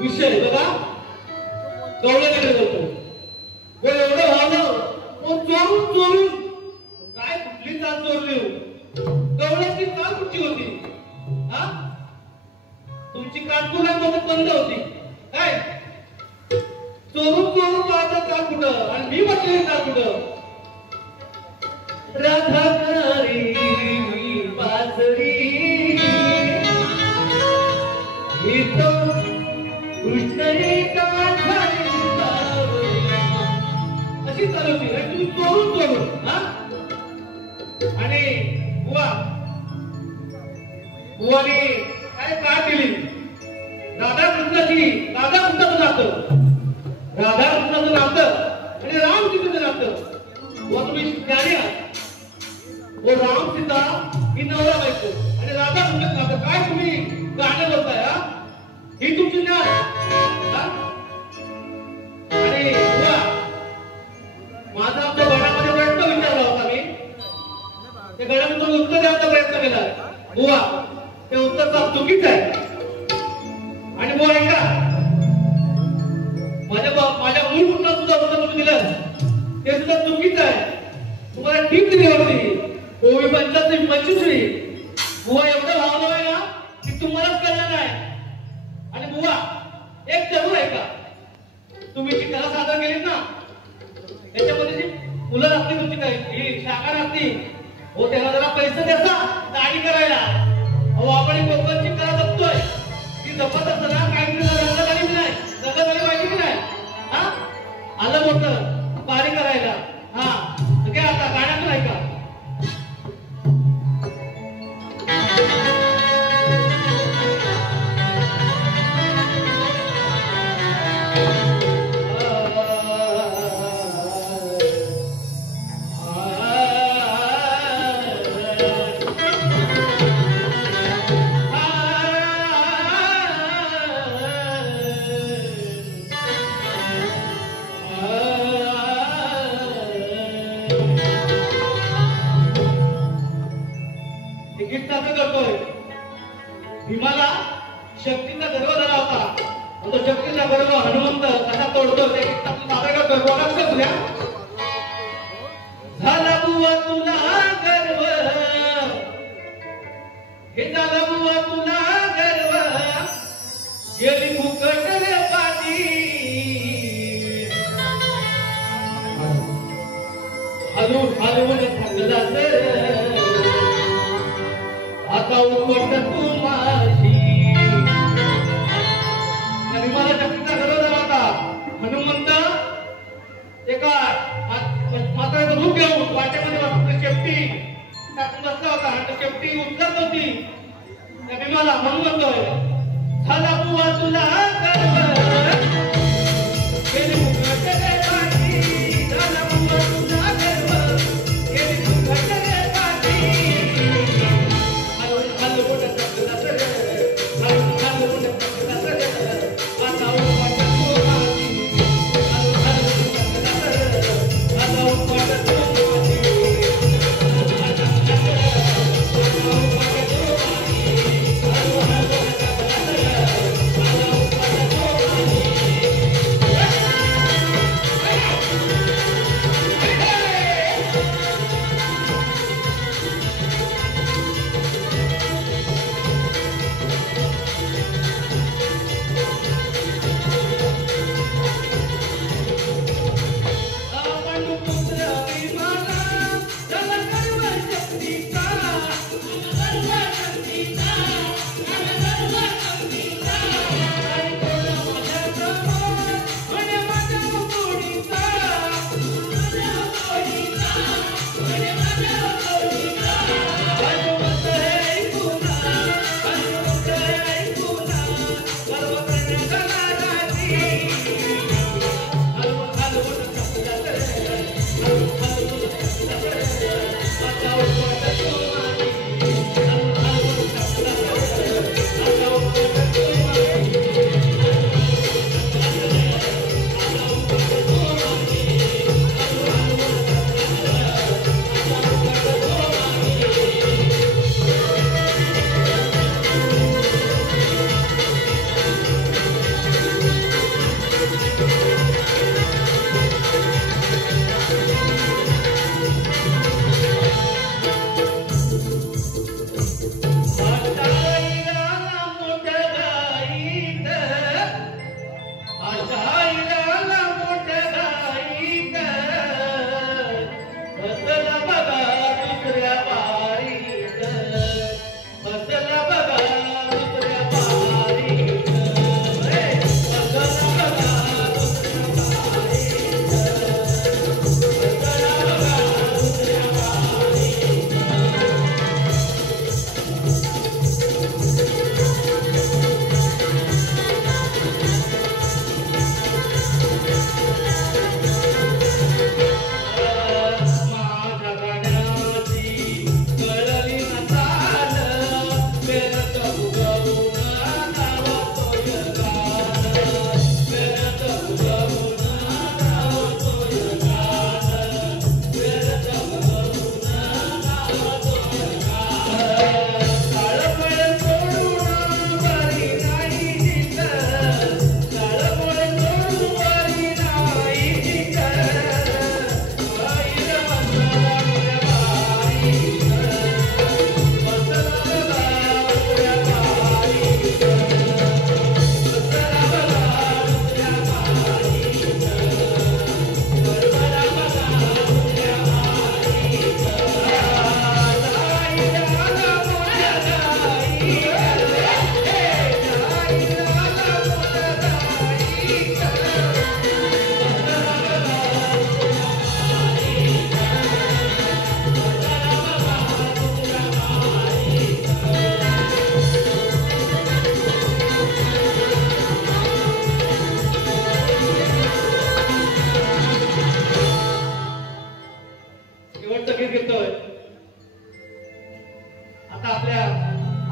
विषय बघा गवळ्याकडे जातो पण एवढं व्हावं मग चोरून चोरून काय कुठली जात चोरली गवळ्याची काल कुठची होती हा तुमची कानपुरामध्ये बंद होती काय चोरून चोरून माझा काल कुठं आणि मी म्हटलेली काल कुठं राधा कारी पाजरी ही तो कृष्ण अशी चालू होती तुम्ही चोरून चोरून हा आणि बुवाने काय का केली राधाकृष्णाचं नातं आणि रामसीतेचं नातं बुवा तुम्ही ज्ञानी आहात वो राम सीता ही नवरा बायको आणि राधाकृष्णाचं नातं काय तुम्ही गाणं बोलताय हा ही तुमची ज्ञान आणि बुवा माझा आमच्या गणामध्ये प्रश्न विचारला होता मी त्या गणामध्ये उत्तर द्यायचा प्रयत्न केला बुवा ते उत्तर चुकीचं आहे आणि बुवा ऐका माझ्या मूळ पुन्हा सुद्धा उत्तर तुम्ही दिलं ते सुद्धा चुकीचं आहे तुम्हाला ठीक दिली होती ओवी 25 बुवा एवढं भावलं आहे ना की तुम्हालाच कळलं नाही आणि बुवा एक जरूर आहे का तुम्ही जी कला सादर केलीत ना त्याच्यामध्ये जी फुलं लागली तुमची काही ही शाखा लागती हो त्याला जरा पैसे द्यायचा दाढी करायला अहो आपण कोकणची कला जपतोय ती जपत असताना काहीतरी रंग झाली की नाही रंग झाली पाहिजे की नाही हा आलं मोठं पाणी करायला हा तर काय आता गाण्यातून ऐका भीमाला शक्तीचा गर्व झाला होता तो शक्तीचा गर्व हनुमंत कसा तोडतो ते सादर करतोय कोणाचं तुझ्या झाला बुवा तुला गर्व हे झाला बुवा तुला गर्व गेली फुकट रे पाणी हलवून थकला आता उकट तू माझी आणि मला शक्तीचा गर्व झाला होता हनुमंत एका म्हाताऱ्याचं रूप घेऊन वाट्यामध्ये शेपटी टाकून बसला होता आणि शेपटी उचलत होती त्या भीमाला हनुमंत झाला बुवा तुला गर्व गेली फुकट रे पाणी झाला बुवा तुला गर्व गेली फुकट रे पाणी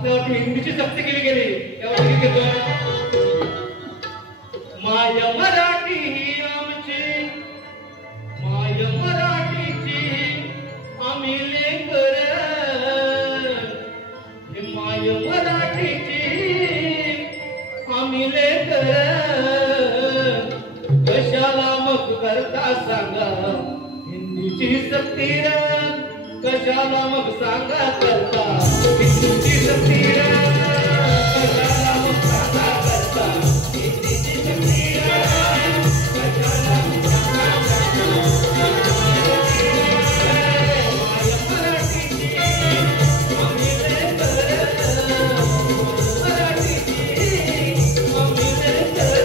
आपल्यावरती हिंदीची सक्ती केली गेली यावर गीत घेतोय. माय मराठी ही आमची, माय मराठीची आम्ही लेकर, माय मराठीची आम्ही लेकर, कशाला मग करता सांगा हिंदीची सक्ती, कशाला मग सांगा करता हिंदीची सक्ती, कशाला मग सांगा करता हिंदीची सक्ती, कशाला मग सांगा करता माय मराठीची आम्ही लेकर, मराठीची आम्ही लेकर,